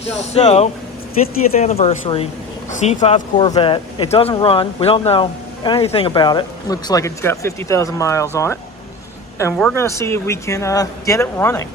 So, 50th anniversary, C5 Corvette. It doesn't run. We don't know anything about it. Looks like it's got 50,000 miles on it. And we're going to see if we can get it running.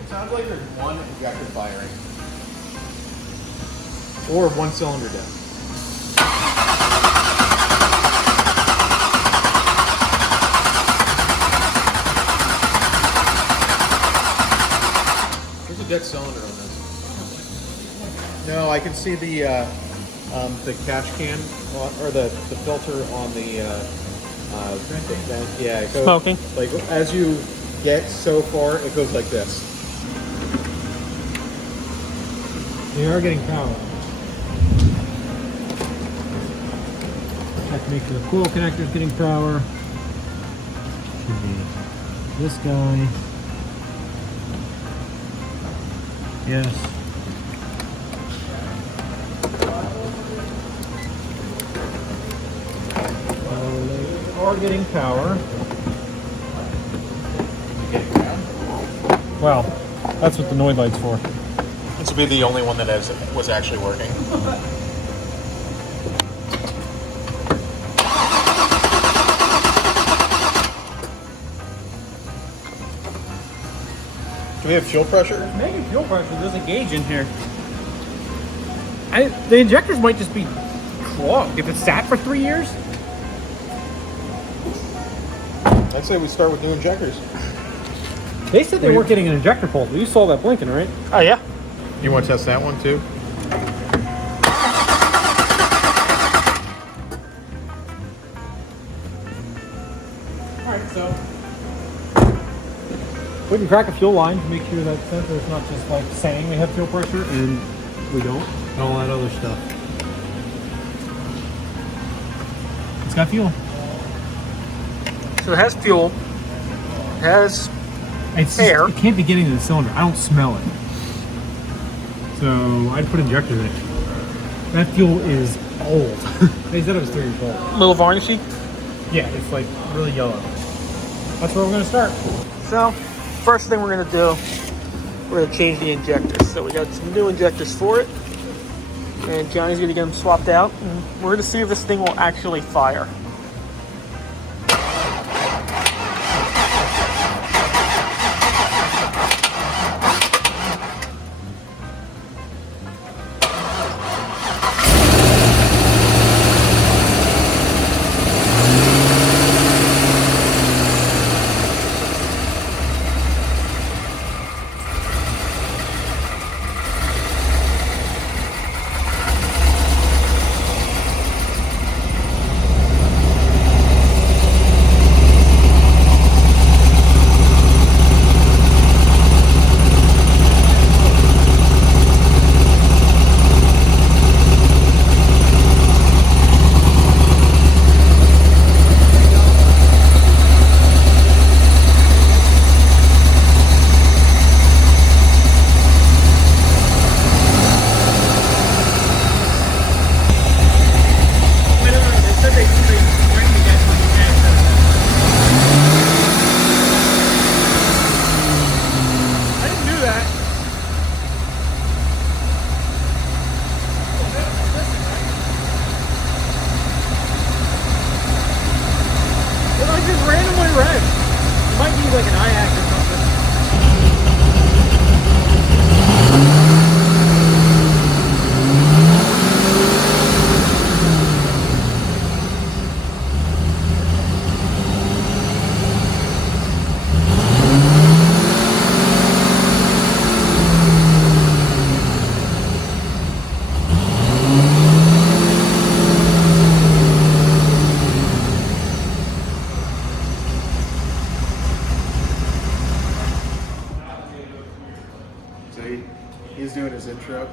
It sounds like there's one injector firing. Or one cylinder down. There's a dead cylinder on this. No, I can see the catch can or the filter on the vent. Yeah, it goes, Smoking. Like as you get so far, it goes like this. They are getting power. Have to make sure the coil connector is getting power. Should be this guy. Yes. They are getting power. Well, that's what the noise light's for. This would be the only one that was actually working. Do we have fuel pressure? Maybe fuel pressure. There's a gauge in here. The injectors might just be clogged. If it's sat for 3 years. I'd say we start with new injectors. They said they weren't getting an injector pulse. You saw that blinking, right? Oh, yeah. You want to test that one too? Alright, so we can crack a fuel line to make sure that sensor is not just like saying we have fuel pressure and we don't. And all that other stuff. It's got fuel. So it has fuel. It has air. It can't be getting to the cylinder. I don't smell it. So I'd put injectors in it. That fuel is old. They said it was 3 years old. A little varnishy. Yeah, it's like really yellow. That's where we're gonna start. So, first thing we're gonna do, we're gonna change the injectors. So we got some new injectors for it. And Johnny's gonna get them swapped out. And we're gonna see if this thing will actually fire. Like an IAC or something. He's doing his intro.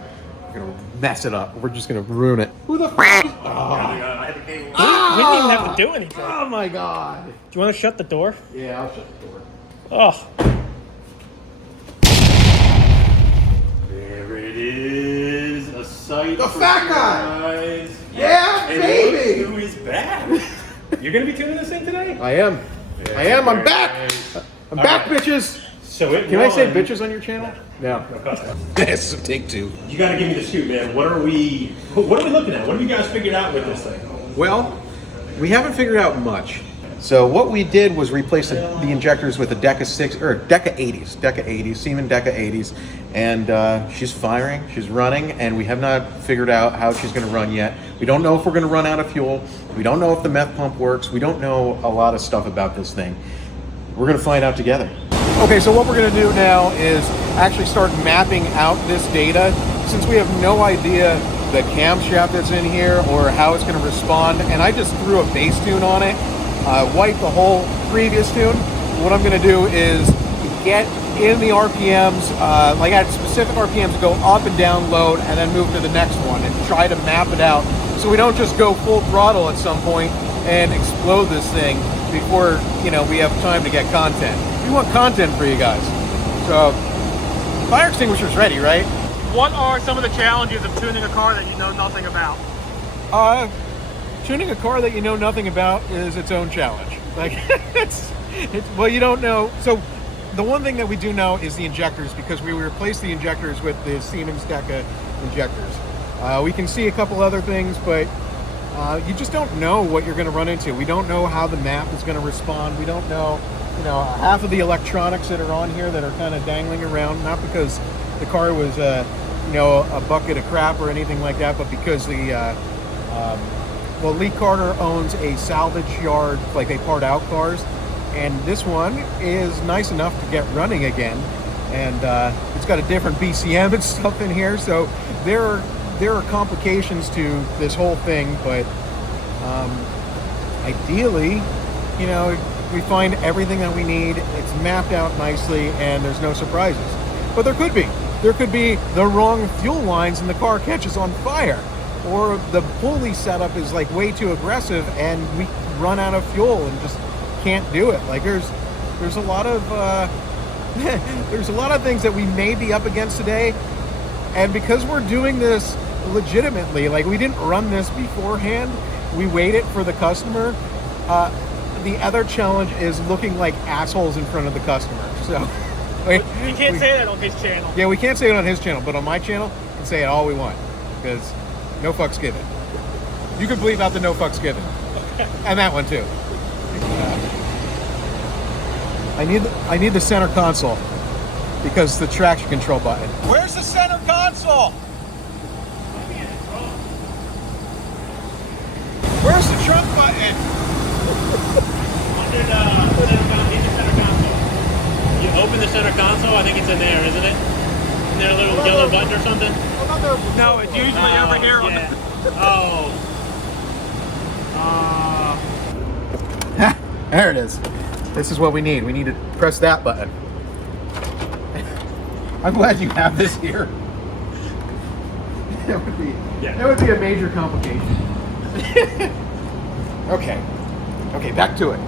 We're gonna mess it up. We're just gonna ruin it. Who the f? We didn't even have to do anything. Oh my god. Do you want to shut the door? Yeah, I'll shut the door. Oh. There it is. sight. The for fat your guy! eyes. Yeah, And baby! look who is back. You're gonna be tuning this thing today? I am. I am. I'm back. I'm back, right. bitches. So it Can I say won. bitches on your channel? No. This is take two. You gotta give me the scoop, man. What are we looking at? What have you guys figured out with this thing? Well, we haven't figured out much. So what we did was replace the injectors with a Deca 6 or Deca 80s, Siemens Deca 80s, and she's firing, she's running, and we have not figured out how she's going to run yet. We don't know if we're going to run out of fuel. We don't know if the meth pump works. We don't know a lot of stuff about this thing. We're going to find out together. Okay, so what we're going to do now is actually start mapping out this data, since we have no idea the camshaft that's in here or how it's going to respond, and I just threw a bass tune on it. Wipe the whole previous tune. What I'm going to do is get in the RPMs, like at specific RPMs, go up and down load, and then move to the next one and try to map it out so we don't just go full throttle at some point and explode this thing before, you know, we have time to get content. We want content for you guys. So, fire extinguisher's ready, right? What are some of the challenges of tuning a car that you know nothing about? Tuning a car that you know nothing about is its own challenge. Like, well, you don't know. So the one thing that we do know is the injectors, because we replaced the injectors with the Siemens Deca injectors. We can see a couple other things, but you just don't know what you're going to run into. We don't know how the map is going to respond. We don't know, you know, half of the electronics that are on here that are kind of dangling around, not because the car was, you know, a bucket of crap or anything like that, but because the well, Lee Carter owns a salvage yard, like they part out cars, and this one is nice enough to get running again, and it's got a different BCM and stuff in here, so there are complications to this whole thing, but ideally, you know, we find everything that we need, it's mapped out nicely, and there's no surprises. But there could be the wrong fuel lines and the car catches on fire. Or the pulley setup is like way too aggressive and we run out of fuel and just can't do it. Like there's a lot of there's a lot of things that we may be up against today, and because we're doing this legitimately, like we didn't run this beforehand, we waited for the customer. The other challenge is looking like assholes in front of the customer. So You can't say that on his channel. yeah, we can't say it on his channel, but on my channel, we can say it all we want, because no fucks given. You can bleep out the no fucks given. And that one too. I need the center console, because the traction control button. Where's the center console? Where's the trunk button? Under the center console. You open the center console, I think it's in there, isn't it? Isn't there a little yellow button or something? No, it's usually over here. Yeah. Oh. There it is. This is what we need. We need to press that button. I'm glad you have this here. That would be a major complication. Okay, back to it.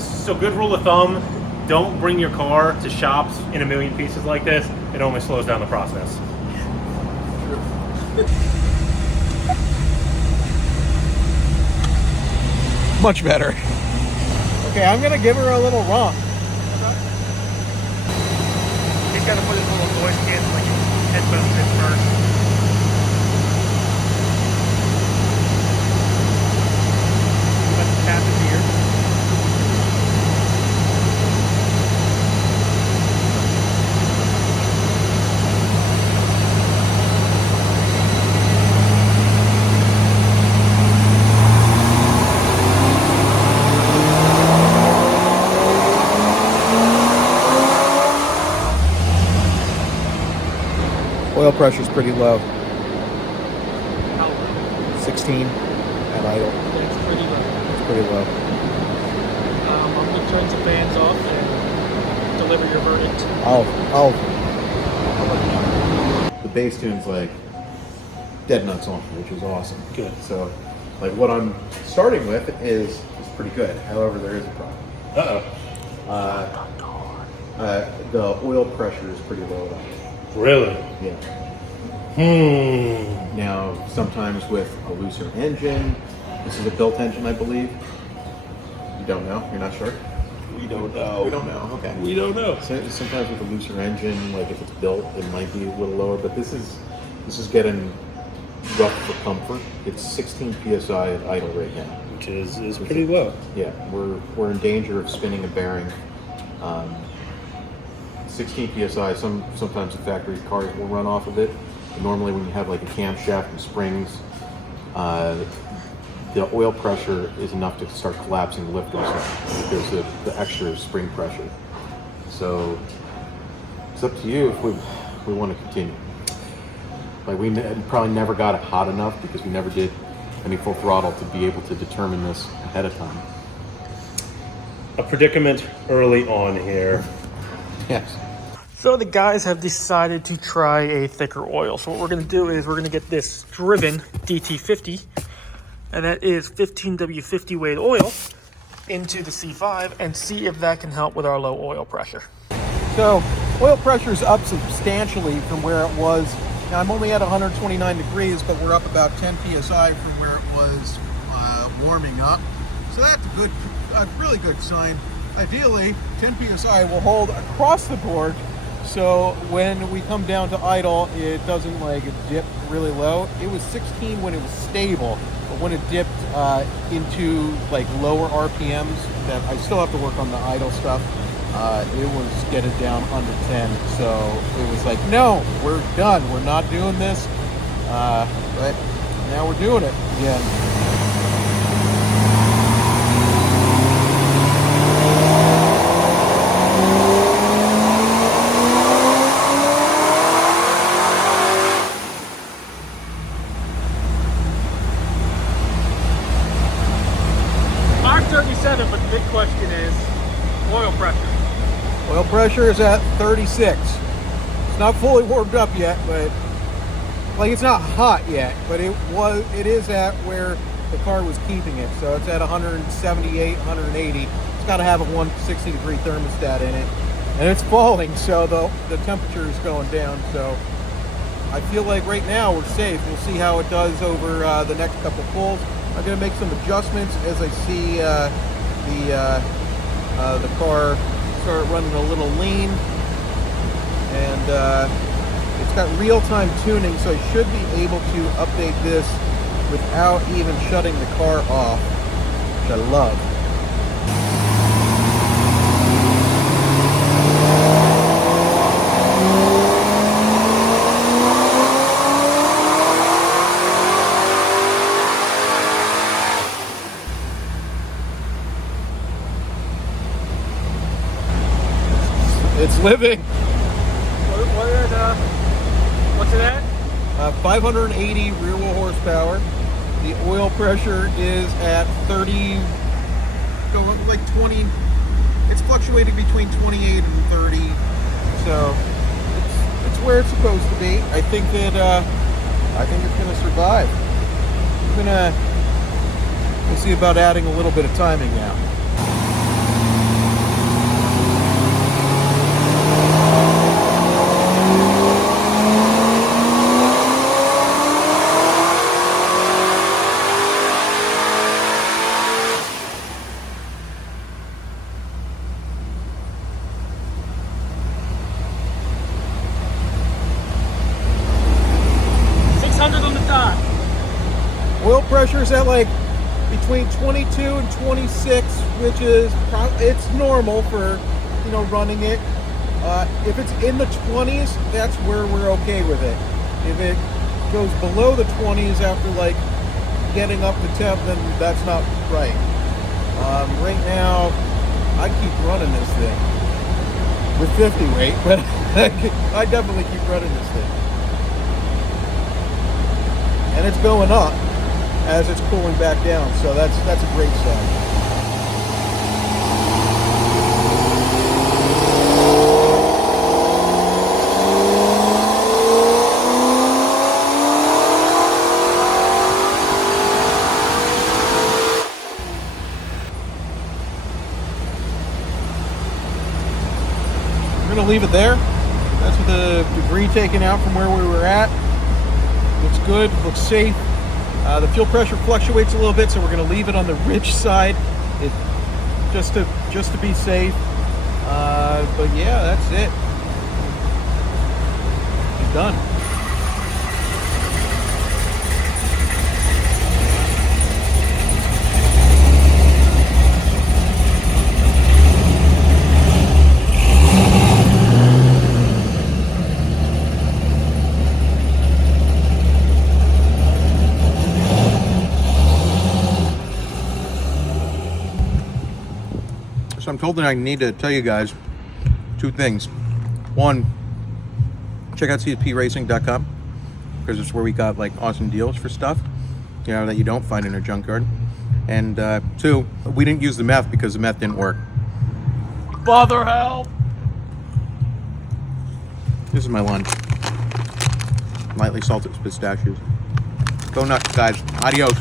So good rule of thumb, don't bring your car to shops in a million pieces like this. It only slows down the process. Much better. Okay, I'm gonna give her a little romp. He's got to put his little noise canceling headphones in first. Let's tap his ear. Oil pressure's pretty low. How low? 16 at idle. It's pretty low. It's pretty low. I'm going to turn some fans off and deliver your verdict. The bass tune's like dead nuts on, which is awesome. Good. So, like what I'm starting with is pretty good. However, there is a problem. Uh-oh. The oil pressure is pretty low. Really? Yeah. Now, sometimes with a looser engine, this is a built engine, I believe. You don't know? You're not sure? We don't know. We don't know. Okay. We don't know. So, sometimes with a looser engine, like if it's built, it might be a little lower. But this is getting rough for comfort. It's 16 psi at idle right now, Which is pretty low. Yeah, we're in danger of spinning a bearing. 16 psi. Sometimes the factory cars will run off of it. But normally, when you have like a camshaft and springs, the oil pressure is enough to start collapsing lifters because of the extra spring pressure. So it's up to you if we want to continue. Like we probably never got it hot enough because we never did any full throttle to be able to determine this ahead of time. A predicament early on here. Yes. So the guys have decided to try a thicker oil. So what we're going to do is we're going to get this Driven DT50, and that is 15W50 weight oil, into the C5 and see if that can help with our low oil pressure. So oil pressure is up substantially from where it was. Now I'm only at 129 degrees, but we're up about 10 psi from where it was warming up. So that's a really good sign. Ideally, 10 psi will hold across the board, so when we come down to idle, it doesn't like dip really low. It was 16 when it was stable, but when it dipped into like lower RPMs, that I still have to work on the idle stuff. It was getting down under 10, so it was like, no, we're done. We're not doing this. But now we're doing it again. But the big question is oil pressure. Oil pressure is at 36. It's not fully warmed up yet, but like it's not hot yet, but it is at where the car was keeping it. So it's at 178, 180. It's got to have a 160 degree thermostat in it, and it's falling, so the temperature is going down. So I feel like right now we're safe. We'll see how it does over the next couple pulls. I'm going to make some adjustments as I see the car start running a little lean, and it's got real-time tuning, so I should be able to update this without even shutting the car off, which I love. It's living. What's it at? 580 rear wheel horsepower. The oil pressure is at 30, like 20. It's fluctuating between 28 and 30. So it's where it's supposed to be. I think it's gonna survive. We'll see about adding a little bit of timing now. Oil pressure is at like between 22 and 26, which is it's normal for running it. If it's in the 20s, that's where we're okay with it. If it goes below the 20s after like getting up to temp, then that's not right. Right now, I keep running this thing with 50 weight, but I definitely keep running this thing, and it's going up as it's cooling back down, so that's a great sign. We're gonna leave it there. That's with the debris taken out from where we were at. Looks good, looks safe. The fuel pressure fluctuates a little bit, so we're going to leave it on the rich side, just to be safe. But yeah, that's it. It's done. So I'm told that I need to tell you guys two things. One, check out ctpracing.com because it's where we got like awesome deals for stuff, you know, that you don't find in a junkyard. And two, we didn't use the meth because the meth didn't work. Father, help! This is my lunch. Lightly salted pistachios. Go nuts, guys. Adios.